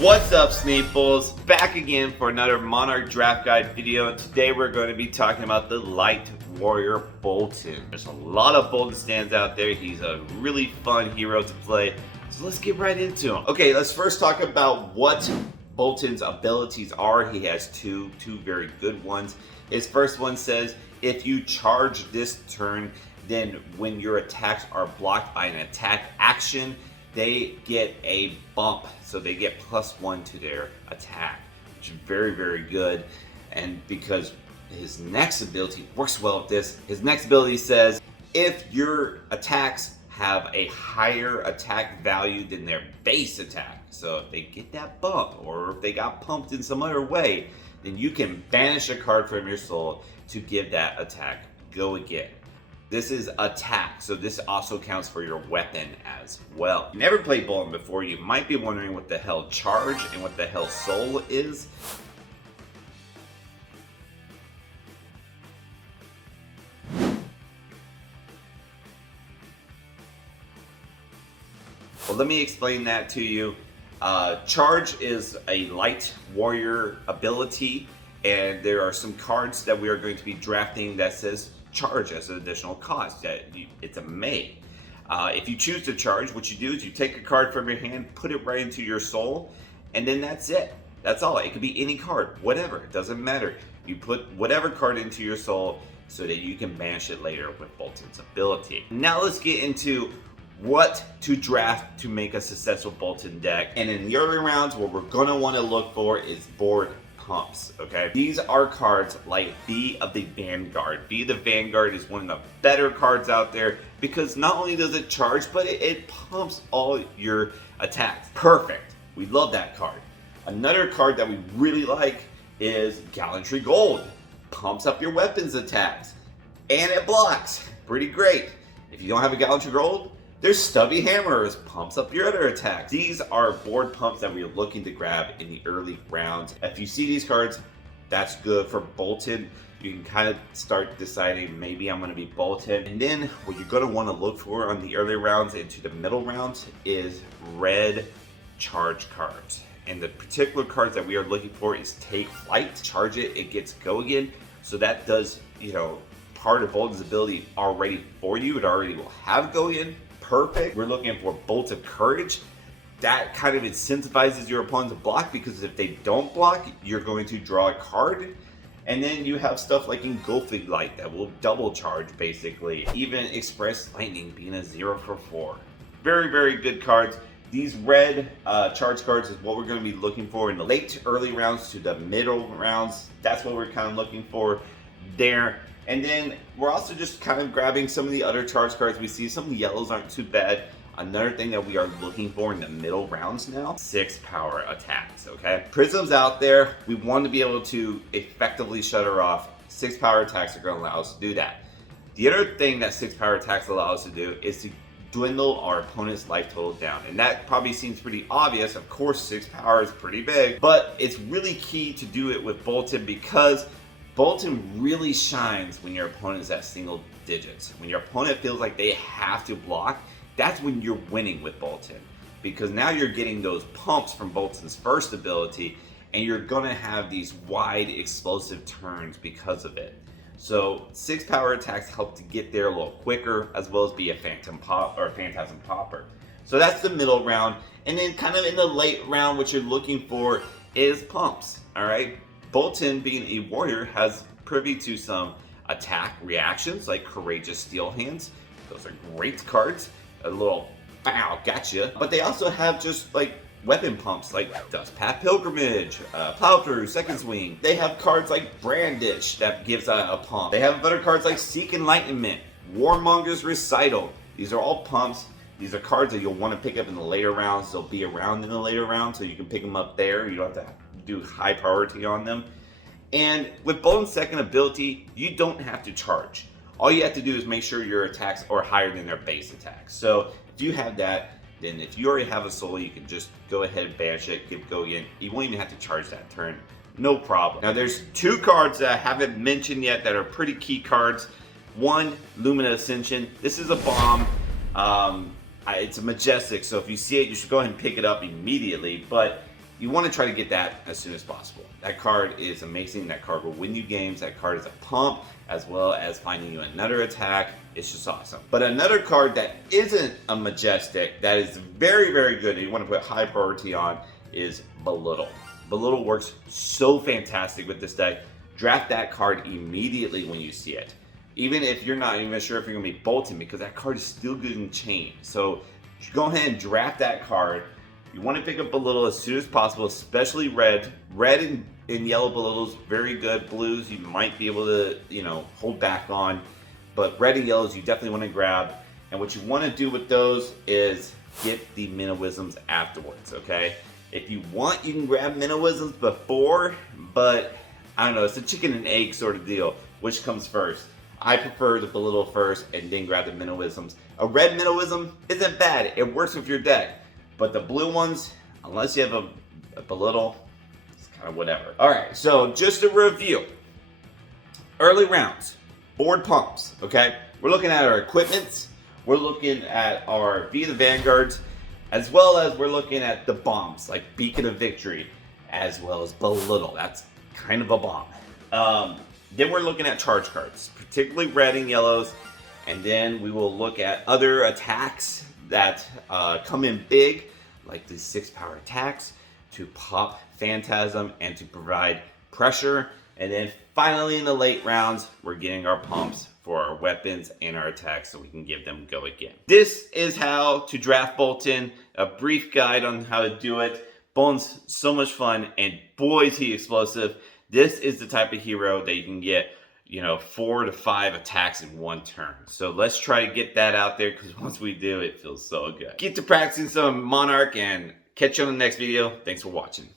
What's up, Sneeples? Back again for another Monarch draft guide video. Today we're going to be talking about the Light Warrior Boltyn. There's a lot of Boltyn stands out there. He's a really fun hero to play. So let's get right into him. Okay, let's first talk about what Boltyn's abilities are. He has two very good ones. His first one says, if you charge this turn, then when your attacks are blocked by an attack action, they get a bump, so they get +1 to their attack, which is very, very good. And because his next ability works well with this, his next ability says, if your attacks have a higher attack value than their base attack, so if they get that bump, or if they got pumped in some other way, then you can banish a card from your soul to give that attack go again. This is attack, so this also counts for your weapon as well. If you never played Boltyn before, you might be wondering what the hell charge and what the hell soul is. Well, let me explain that to you. Charge is a light warrior ability, and there are some cards that we are going to be drafting that says charge as an additional cost. It's a may. If you choose to charge, what you do is you take a card from your hand, put it right into your soul, and then that's it. That's all. It could be any card, whatever. It doesn't matter. You put whatever card into your soul so that you can banish it later with Boltyn's ability. Now let's get into what to draft to make a successful Boltyn deck. And in the early rounds, what we're going to want to look for is board pumps, okay? These are cards like Be of the Vanguard. Be of the Vanguard is one of the better cards out there because not only does it charge, but it pumps all your attacks. Perfect. We love that card. Another card that we really like is Gallantry Gold. Pumps up your weapons attacks. And it blocks. Pretty great. If you don't have a Gallantry Gold, there's Stubby Hammers, pumps up your other attacks. These are board pumps that we're looking to grab in the early rounds. If you see these cards, that's good for Boltyn. You can kind of start deciding, maybe I'm going to be Boltyn. And then what you're going to want to look for on the early rounds into the middle rounds is red charge cards. And the particular cards that we are looking for is Take Flight. Charge it, it gets go again. So that does, part of Boltyn's ability already for you. It already will have go in. Perfect. We're looking for Bolt of Courage. That kind of incentivizes your opponent to block, because if they don't block, you're going to draw a card. And then you have stuff like Engulfing Light that will double charge, basically. Even Express Lightning being a 0 for 4. Very, very good cards. These red charge cards is what we're going to be looking for in the late early rounds to the middle rounds. That's what we're kind of looking for there. And then we're also just kind of grabbing some of the other charge cards we see. Some of the yellows aren't too bad. Another thing that we are looking for in the middle rounds now, 6 power attacks, okay? Prism's out there. We want to be able to effectively shut her off. 6 power attacks are going to allow us to do that. The other thing that 6 power attacks allow us to do is to dwindle our opponent's life total down. And that probably seems pretty obvious. Of course, 6 power is pretty big, but it's really key to do it with Boltyn, because Boltyn really shines when your opponent is at single digits. When your opponent feels like they have to block, that's when you're winning with Boltyn. Because now you're getting those pumps from Boltyn's first ability, and you're gonna have these wide explosive turns because of it. So 6 power attacks help to get there a little quicker, as well as be a Phantasm Popper. So that's the middle round. And then kind of in the late round, what you're looking for is pumps, all right? Boltyn, being a warrior, has privy to some attack reactions like Courageous Steel Hands. Those are great cards. A little, bow, gotcha. But they also have just like weapon pumps like Dustpath Pilgrimage, Plow Through, Second Swing. They have cards like Brandish that gives a pump. They have other cards like Seek Enlightenment, Warmonger's Recital. These are all pumps. These are cards that you'll want to pick up in the later rounds. They'll be around in the later rounds, so you can pick them up there. You don't have to do high priority on them. And with Boltyn's second ability, you don't have to charge. All you have to do is make sure your attacks are higher than their base attacks. So if you have that, then if you already have a soul, you can just go ahead and banish it, give go in. You won't even have to charge that turn. No problem. Now there's 2 cards that I haven't mentioned yet that are pretty key cards. One, Lumina Ascension. This is a bomb. It's a majestic, so if you see it, you should go ahead and pick it up immediately. But you want to try to get that as soon as possible. That card is amazing. That card will win you games. That card is a pump, as well as finding you another attack. It's just awesome. But another card that isn't a majestic, that is very, very good, and you want to put high priority on, is Belittle. Belittle works so fantastic with this deck. Draft that card immediately when you see it. Even if you're not even sure if you're going to be Boltyn, because that card is still good in chain. So go ahead and draft that card. You want to pick up Belittle as soon as possible, especially red. Red and yellow Belittles, very good. Blues, you might be able to, hold back on. But red and yellows, you definitely want to grab. And what you want to do with those is get the Minnowisms afterwards, okay? If you want, you can grab Minnowisms before, but I don't know, it's a chicken and egg sort of deal. Which comes first? I prefer the Belittle first and then grab the Minnowisms. A red Minnowism isn't bad. It works with your deck. But the blue ones, unless you have a Belittle, it's kind of whatever. All right, so just a review. Early rounds, board pumps, okay? We're looking at our equipments. We're looking at our Via the Vanguards, as well as we're looking at the bombs, like Beacon of Victory, as well as Belittle. That's kind of a bomb. Then we're looking at charge cards, particularly red and yellows. And then we will look at other attacks that come in big, like these 6-power attacks, to pop Phantasm and to provide pressure. And then finally in the late rounds, we're getting our pumps for our weapons and our attacks so we can give them go again. This is how to draft Boltyn, a brief guide on how to do it. Boltyn's so much fun, and boy is he explosive. This is the type of hero that you can get 4 to 5 attacks in one turn. So let's try to get that out there, because once we do, it feels so good. Get to practicing some Monarch and catch you on the next video. Thanks for watching.